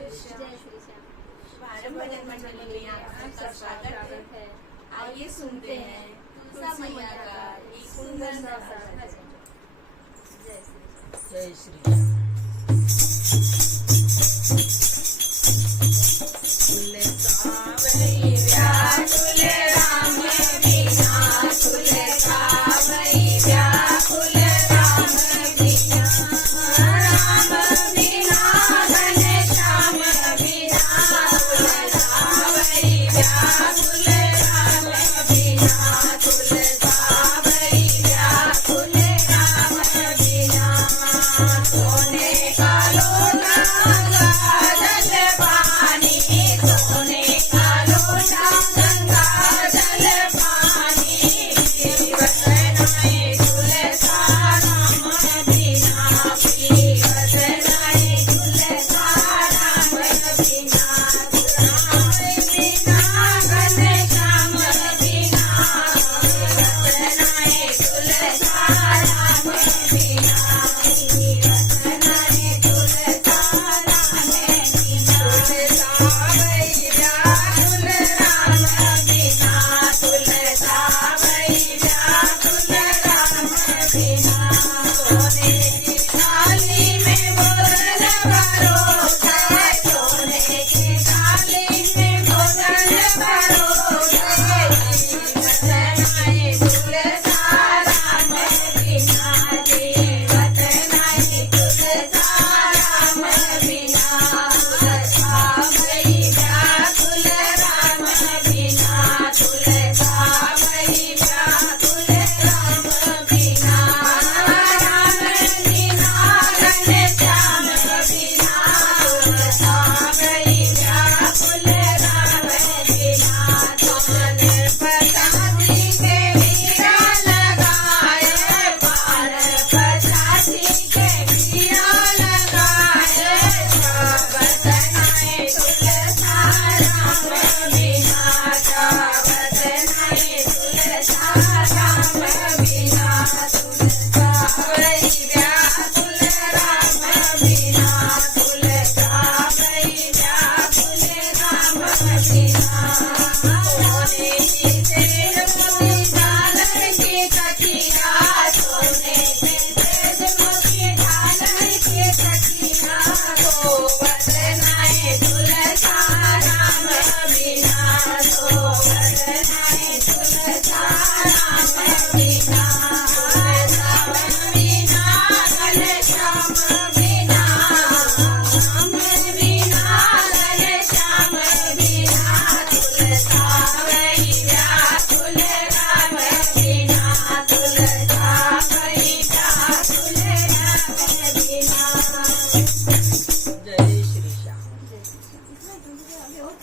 श्री श्याम। जय श्री श्याम। भारत भजन मंडली में आप सबका स्वागत है। आइए सुनते हैं तुलसी मैया का एक सुंदर सा भजन। जय श्री श्याम। जय श्री राम। तुले सावई व्याकुल राम बिना, तुले सावई व्याकुल राम बिना, राम बिना घनश्याम बिना, तुले सावई व्याकुल राम बिना, तुले सावई व्याकुल राम बिना, सोने का लोटा गंगा जल पानी, सोने का लोटा गंगा जल पानी, पीवत नहीं तुलसा राम बिना, पीवत नहीं तुलसा राम बिना, राम बिना घनश्याम बिना, पीवत नहीं तुलसा राम बिना, पीवत नहीं तुलसा राम बिना, तुलसावई व्याकुल राम बिना, तुलसावई व्याकुल राम बिना, सोने की थाली में भोजन परोसा, सोने की थाली में भोजन परोसा, जीवत नहीं तुलसा राम बिना, जीवत नहीं तुलसा राम बिना, तुलसावई व्याकुल राम बिना, तुलसावई व्याकुल राम बिना, राम बिना घनश्याम बिना, तुलसावई व्याकुल राम बिना, तुमने पचासी के वीरा लगाए, पार पचासी के वीरा लगाए, चावत नहीं तुलसा राम बिना, चावत नहीं तुलसा राम बिना, तुलसावई व्याकुल राम बिना,